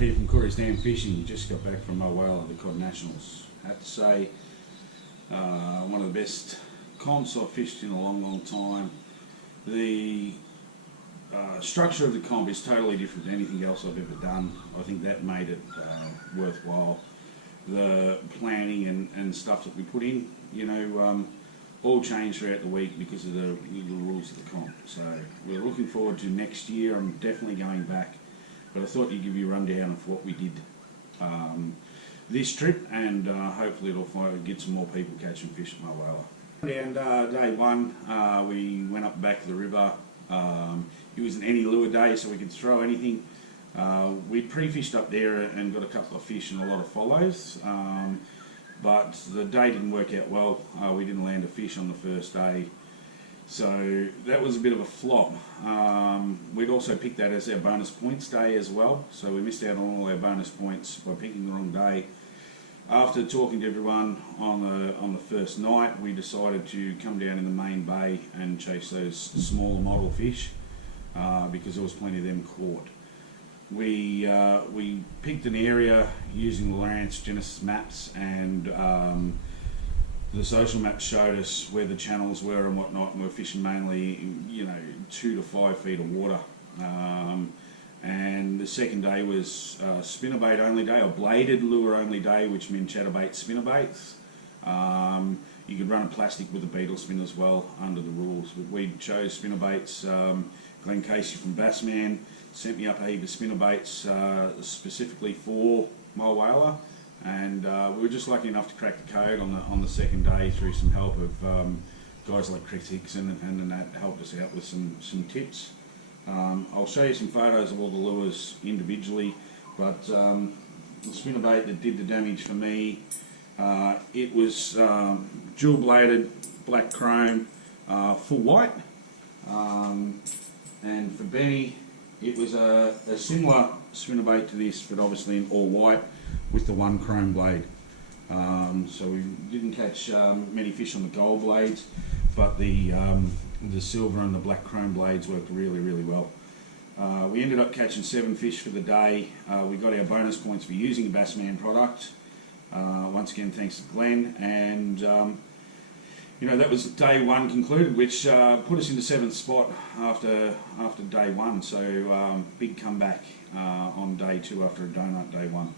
here from Corey's Dam Fishing. Just got back from my whale at the Cod Nationals. I have to say, one of the best comps I've fished in a long time. The structure of the comp is totally different to anything else I've ever done. I think that made it worthwhile. The planning and stuff that we put in, all changed throughout the week because of the rules of the comp. So we're looking forward to next year. I'm definitely going back, but I thought you'd give you a rundown of what we did this trip, and hopefully it'll get some more people catching fish at my whaler. And day one, we went up the back of the river. It was an any lure day, so we could throw anything. We pre-fished up there and got a couple of fish and a lot of follows, but the day didn't work out well. We didn't land a fish on the first day, so that was a bit of a flop. We'd also picked that as our bonus points day as well, so we missed out on all our bonus points by picking the wrong day. After talking to everyone on the first night, we decided to come down in the main bay and chase those smaller model fish because there was plenty of them caught. We picked an area using the Lawrence Genesis maps, and the social maps showed us where the channels were and whatnot, and we're fishing mainly 2 to 5 feet of water. And the second day was spinnerbait only day, or bladed lure only day, which meant chatterbait spinnerbaits. You could run a plastic with a beetle spin as well under the rules, but we chose spinnerbaits. Glenn Casey from Bassman sent me up a heap of spinnerbaits specifically for my whaler, and we were just lucky enough to crack the code on the second day through some help of guys like Chris Hickson, and that helped us out with some tips. I'll show you some photos of all the lures individually, but the spinnerbait that did the damage for me, it was dual bladed black chrome, full white, and for Benny it was a similar spinnerbait to this, but obviously in all white with the one chrome blade. So we didn't catch many fish on the gold blades, but the silver and the black chrome blades worked really well. We ended up catching 7 fish for the day. We got our bonus points for using a Bassman product. Once again, thanks to Glenn, and that was day one concluded, which put us in the 7th spot after day one. So big comeback on day 2 after a donut day 1.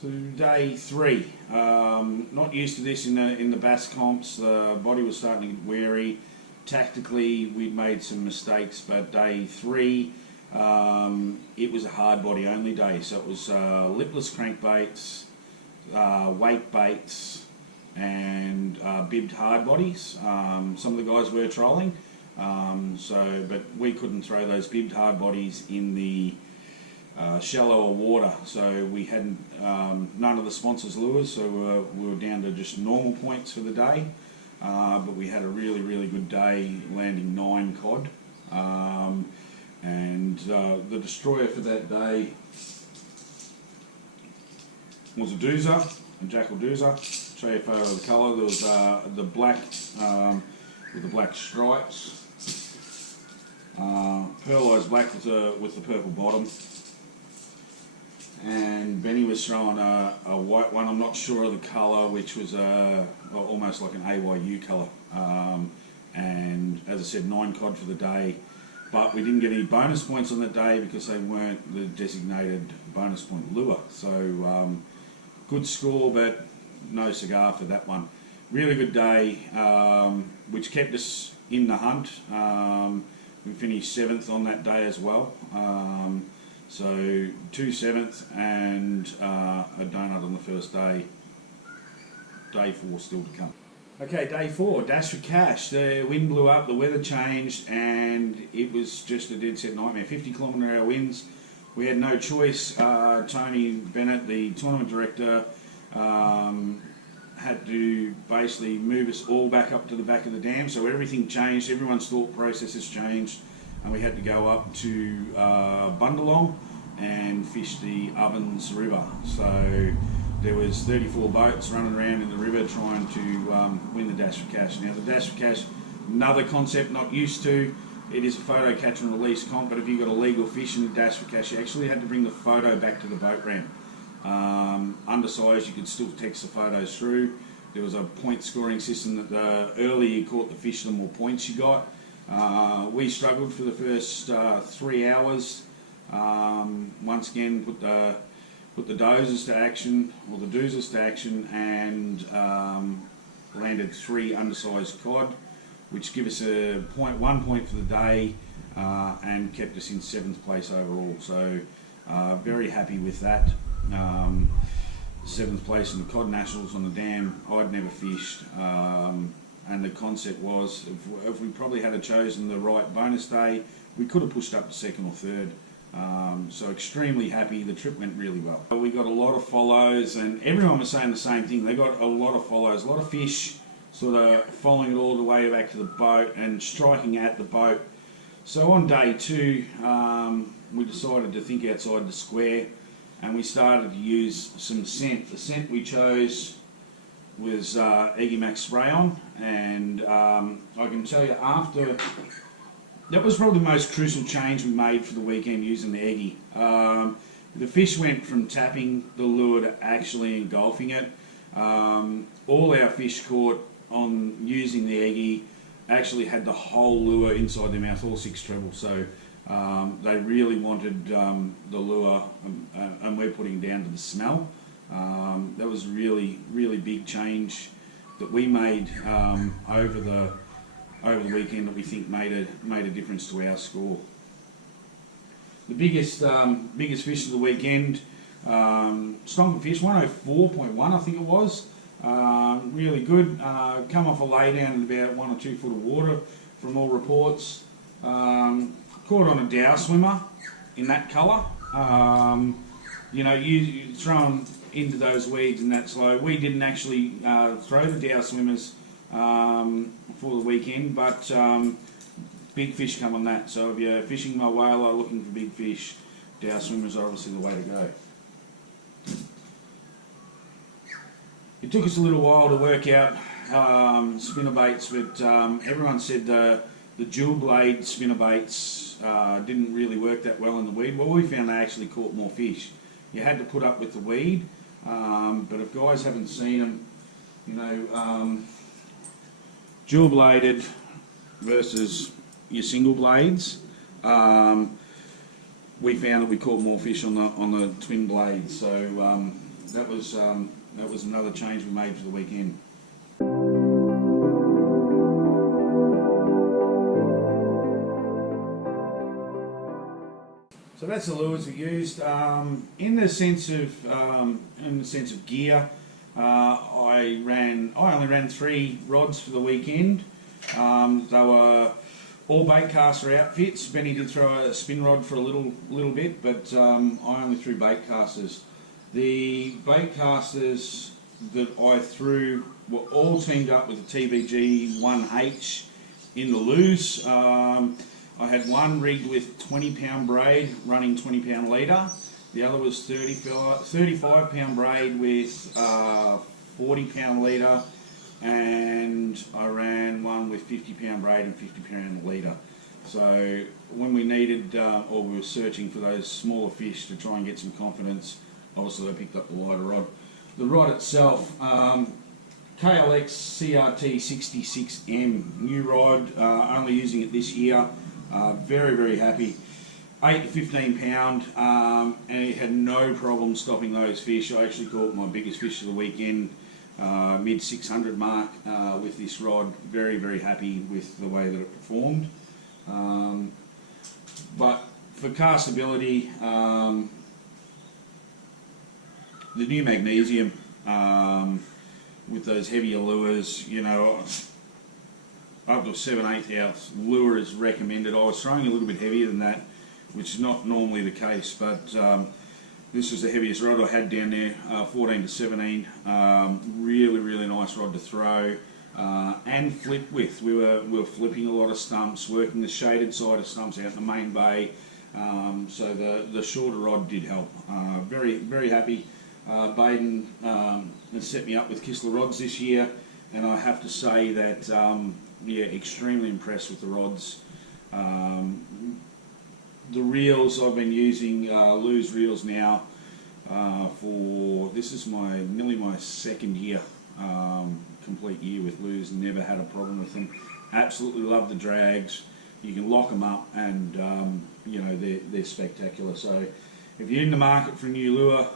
So day 3, not used to this in the bass comps. The body was starting to get wary. Tactically, we'd made some mistakes, but day 3, it was a hard body only day. So it was lipless crankbaits, wake baits, and bibbed hard bodies. Some of the guys were trolling, but we couldn't throw those bibbed hard bodies in the shallower water, so we had none of the sponsors' lures, so we were down to just normal points for the day, but we had a really good day, landing 9 cod, and the destroyer for that day was a doozer, a jackal doozer. Show you a photo of the colour. There was the black with the black stripes, pearlized black with the purple bottom. And Benny was throwing a white one, I'm not sure of the colour, which was almost like an AYU colour. And as I said, 9 cod for the day, but we didn't get any bonus points on that day because they weren't the designated bonus point lure. So good score, but no cigar for that one. Really good day, which kept us in the hunt. We finished 7th on that day as well. So 2 7th and a donut on the first day. Day 4 still to come. Okay, day 4, dash for cash. The wind blew up, the weather changed, and it was just a dead set nightmare. 50 km/h winds. We had no choice. Tony Bennett, the tournament director, had to basically move us all back up to the back of the dam. So everything changed. Everyone's thought processes changed. And we had to go up to Bundalong and fish the Ovens River. So there was 34 boats running around in the river trying to win the dash for cash. Now the dash for cash, another concept not used to. it is a photo catch and release comp, but if you got a legal fish in the dash for cash, you actually had to bring the photo back to the boat ramp. Undersized, you could still text the photos through. There was a point scoring system that the earlier you caught the fish, the more points you got. We struggled for the first 3 hours. Once again, put the dozers to action, or the doozers to action, and landed 3 undersized cod, which give us one point for the day, and kept us in 7th place overall. So very happy with that. 7th place in the Cod Nationals on the dam. I'd never fished, and the concept was if we probably had chosen the right bonus day, we could have pushed up to 2nd or 3rd. So extremely happy. The trip went really well. We got a lot of follows, and everyone was saying the same thing. They got a lot of follows, a lot of fish sort of following it all the way back to the boat and striking at the boat. So on day 2, we decided to think outside the square, and we started to use some scent. The scent we chose was Eggy Max Spray On, and I can tell you after, that was probably the most crucial change we made for the weekend using the Eggy. The fish went from tapping the lure to actually engulfing it. All our fish caught on using the Eggy actually had the whole lure inside their mouth, all 6 treble. So they really wanted the lure, and we're putting down to the smell. That was really big change that we made over the weekend that we think made a difference to our score. The biggest fish of the weekend, stonker fish, 104.1 I think it was. Really good. Come off a lay down in about 1 or 2 foot of water from all reports. Caught on a Dow swimmer in that colour. You know, you throw them into those weeds and that slow. We didn't actually throw the Dow swimmers for the weekend, but big fish come on that. So if you're fishing my whaler looking for big fish, Dow swimmers are obviously the way to go. It took us a little while to work out spinner baits, but everyone said the dual blade spinner baits didn't really work that well in the weed. Well, we found they actually caught more fish. You had to put up with the weed, but if guys haven't seen them, you know, dual bladed versus your single blades, we found that we caught more fish on the twin blades. So that was another change we made for the weekend. So that's the lures we used. In the sense of gear, I only ran 3 rods for the weekend. They were all bait caster outfits. Benny did throw a spin rod for a little bit, but I only threw bait casters. The bait casters that I threw were all teamed up with the TBG 1H in the loose. I had one rigged with 20-pound braid running 20-pound leader. The other was 35-pound braid with 40-pound leader, and I ran one with 50-pound braid and 50-pound leader. So when we needed, or we were searching for those smaller fish to try and get some confidence, obviously I picked up the lighter rod. The rod itself, KLX CRT 66M, new rod, only using it this year. Very happy. 8 to 15 pound, and it had no problem stopping those fish. I actually caught my biggest fish of the weekend, mid 600 mark with this rod. Very happy with the way that it performed. But for castability, the new magnesium with those heavier lures, you know, up to a 7/8 ounce lure is recommended. I was throwing a little bit heavier than that, which is not normally the case, but this was the heaviest rod I had down there, 14 to 17. Really nice rod to throw and flip with. We were flipping a lot of stumps, working the shaded side of stumps out in the main bay, so the shorter rod did help. Very happy. Baden has set me up with Kistler rods this year, and I have to say that yeah, extremely impressed with the rods. The reels I've been using Lew's reels now for, this is nearly my second year, complete year with Lew's. Never had a problem with them. Absolutely love the drags. You can lock them up, and you know, they're spectacular. So if you're in the market for a new lure,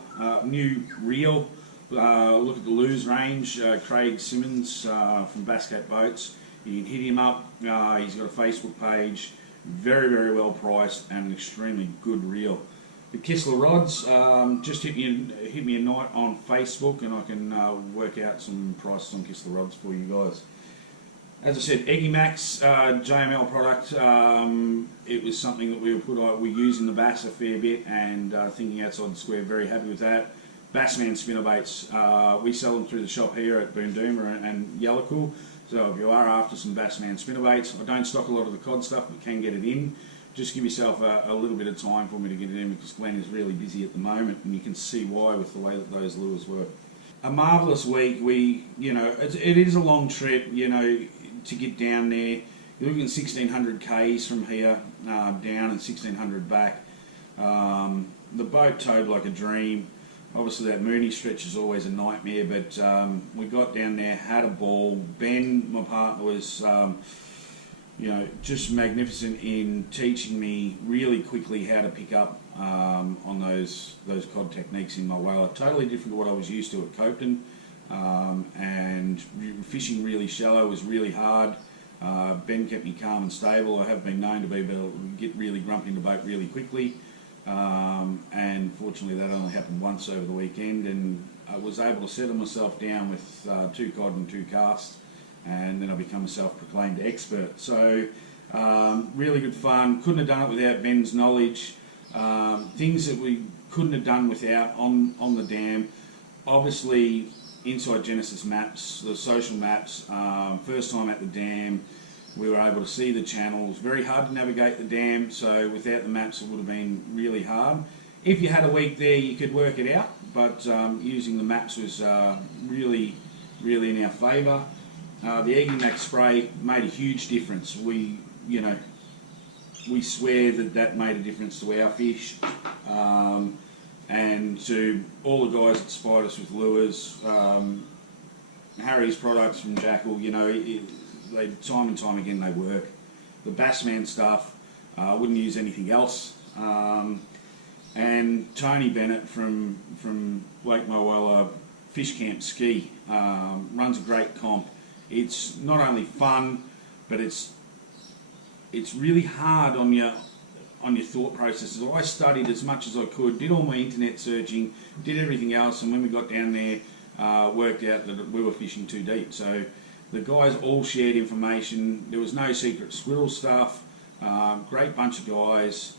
new reel, look at the Lew's range. Craig Simmons from Bass Cat Boats. You can hit him up. He's got a Facebook page. Very, very well priced and an extremely good reel. The Kistler rods, just hit me a night on Facebook, and I can work out some prices on Kistler rods for you guys. As I said, Eggy Max JML product. It was something that we use in the bass a fair bit, and thinking outside the square. Very happy with that. Bassman spinnerbaits. We sell them through the shop here at Boondooma and Yellowcool. So if you are after some Bassman spinnerbaits, I don't stock a lot of the cod stuff, but can get it in. Just give yourself a little bit of time for me to get it in, because Glenn is really busy at the moment, and you can see why with the way that those lures work. A marvellous week. It is a long trip, to get down there. You're looking at 1,600 k's from here down and 1,600 back. The boat towed like a dream. Obviously that Mooney stretch is always a nightmare, but we got down there, had a ball. Ben, my partner, was just magnificent in teaching me really quickly how to pick up on those cod techniques in my whaler. Totally different to what I was used to at Copeton, and fishing really shallow was really hard. Ben kept me calm and stable. I have been known to be able to get really grumpy in the boat really quickly, and fortunately that only happened once over the weekend, and I was able to settle myself down with 2 cod and 2 casts, and then I become a self-proclaimed expert. So really good fun. Couldn't have done it without Ben's knowledge. Things that we couldn't have done without on the dam. Obviously Inside Genesis maps, the social maps. First time at the dam, we were able to see the channels. Very hard to navigate the dam, so without the maps it would have been really hard. If you had a week there you could work it out, but using the maps was really in our favour. The Eggy Max spray made a huge difference. We swear that made a difference to our fish, and to all the guys that spied us with lures. Harry's products from Jackal, they time and time again they work. The Bassman stuff, wouldn't use anything else. And Tony Bennett from Lake Moella Fish Camp Ski runs a great comp. It's not only fun, but it's really hard on your thought processes. I studied as much as I could, did all my internet searching, did everything else, and when we got down there, worked out that we were fishing too deep. So the guys all shared information. There was no secret squirrel stuff. Great bunch of guys.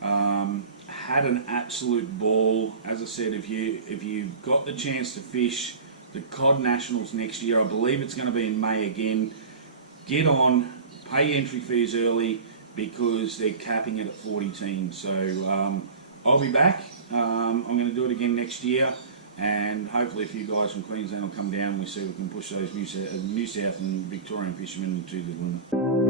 Had an absolute ball. As I said, if you got the chance to fish the Cod Nationals next year, I believe it's going to be in May again, get on, pay entry fees early, because they're capping it at 40 teams. So I'll be back. I'm going to do it again next year, and hopefully a few guys from Queensland will come down and we see if we can push those New South and Victorian fishermen to the limit.